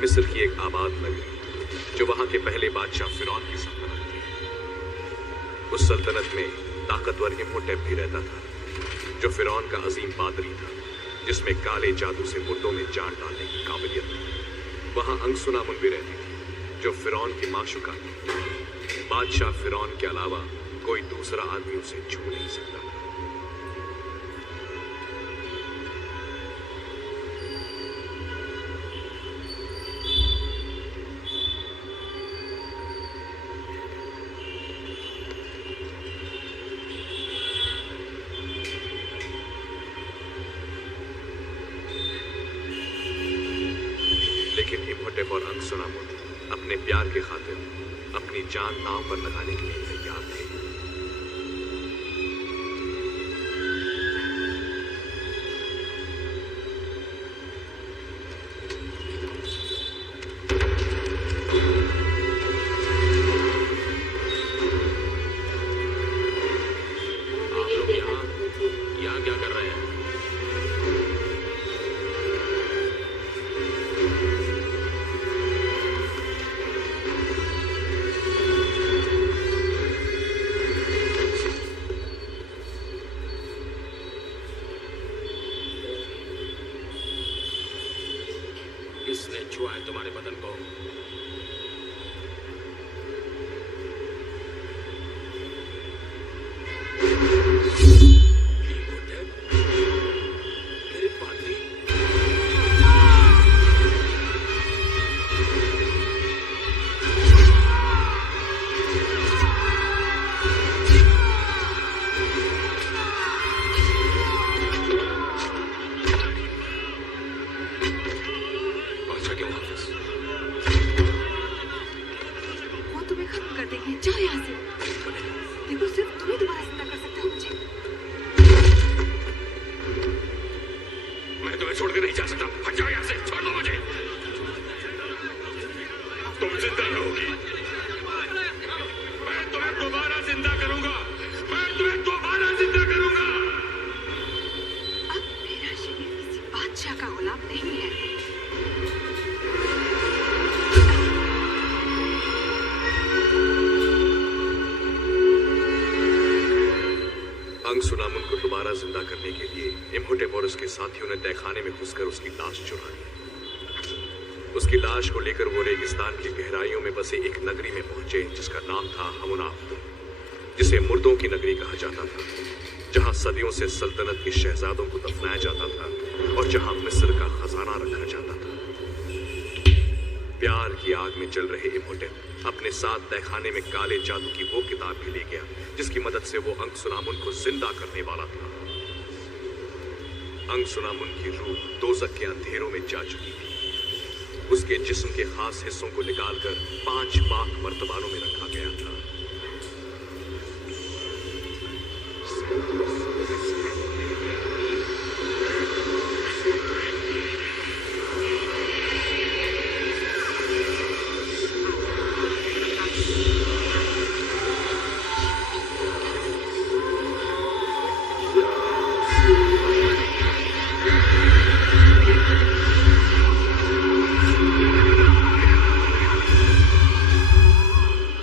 मिस्र की एक आबाद नगरी जो वहां के पहले बादशाह फिरौन की सल्तनत थी। उस सल्तनत में ताकतवर इम्होटेप भी रहता था, जो फिरौन का अजीम पादरी था, जिसमें काले जादू से मुर्दों में जान डालने की काबिलियत थी। वहां अंगसुनामुन भी रहती थी, जो फिरौन की माशुका थी। बादशाह फिरौन के अलावा कोई दूसरा आदमी उसे छू नहीं सकता था। लेकिन इम्होटेप और अंगसुनामुन अपने प्यार के खातिर अपनी जान दांव पर लगाने के लिए तैयार थे। यहाँ क्या कर रहे हैं? किसने छुआ है तुम्हारे बदन को? मेरे पादरी, बादशाह के मुहाफिज। वो तुम्हें खत्म कर देंगे। जाओ यहाँ से। देखो, सिर्फ तुम्हें दोबारा जिंदा कर सकते हो मुझे। मैं तुम्हें छोड़ के नहीं जा सकता। हट जाओ यहाँ से, छोड़ दो मुझे। तुम जिंदा रहोगी। मैं तुम्हें दोबारा जिंदा करूंगा। मैं तुम्हें दोबारा जिंदा करूंगा। अब मेरा शरीर किसी बादशाह का गुलाम नहीं है। अंगसुनामुन को दोबारा जिंदा करने के लिए इम्होटेप और उसके साथियों ने तहखाने में घुसकर उसकी लाश चुरा ली। उसकी लाश को लेकर वो रेगिस्तान की गहराइयों में बसे एक नगरी में पहुंचे, जिसका नाम था हमुनाफ, जिसे मुर्दों की नगरी कहा जाता था, जहां सदियों से सल्तनत के शहजादों को दफनाया जाता था और जहां मिस्र का खजाना रखा जाता था। प्यार की आग में जल रहे इम्होटेप अपने साथ तहखाने में काले जादू की वो किताब भी ले गया, जिसकी मदद से वो अंगसुनामुन को जिंदा करने वाला था। अंगसुनामुन की रूह दोज़ख के अंधेरों में जा चुकी थी। उसके जिस्म के खास हिस्सों को निकालकर 5 पाक मर्तबानों में रखा गया था।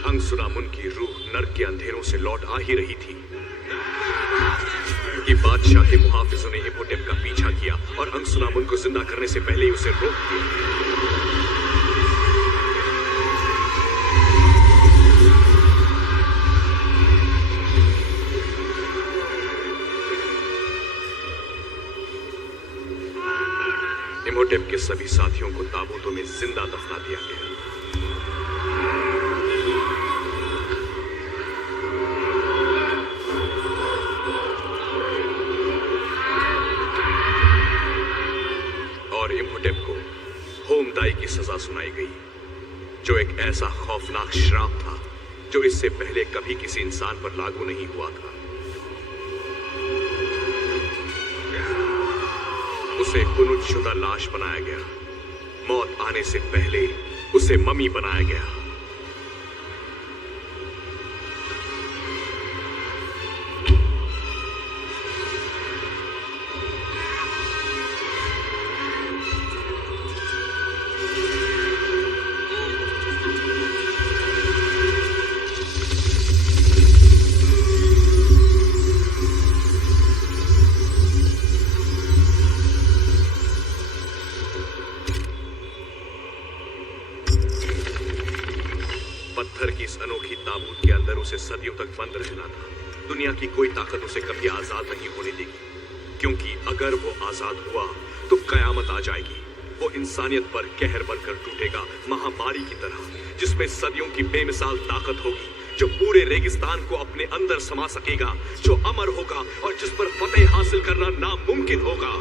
अंगसुनामुन की रूह नर्क के अंधेरों से लौट आ ही रही थी कि बादशाह के मुहाफिजों ने इम्होटेप का पीछा किया और अंगसुनामुन को जिंदा करने से पहले ही उसे रोक दिया। इम्होटेप के सभी साथियों को ताबूतों में जिंदा दफना दिया गया। और इम्होटेप को होमदाई की सजा सुनाई गई, जो एक ऐसा खौफनाक श्राप था जो इससे पहले कभी किसी इंसान पर लागू नहीं हुआ था। उसे कुनुतशुदा लाश बनाया गया। मौत आने से पहले उसे मम्मी बनाया गया। पत्थर की इस अनोखी ताबूत के अंदर उसे सदियों तक बंद रहना था। दुनिया की कोई ताकत उसे कभी आजाद नहीं होने देगी, क्योंकि अगर वो आजाद हुआ तो कयामत आ जाएगी। वो इंसानियत पर कहर बनकर टूटेगा, महामारी की तरह, जिसमें सदियों की बेमिसाल ताकत होगी, जो पूरे रेगिस्तान को अपने अंदर समा सकेगा, जो अमर होगा और जिस पर फतेह हासिल करना नामुमकिन होगा।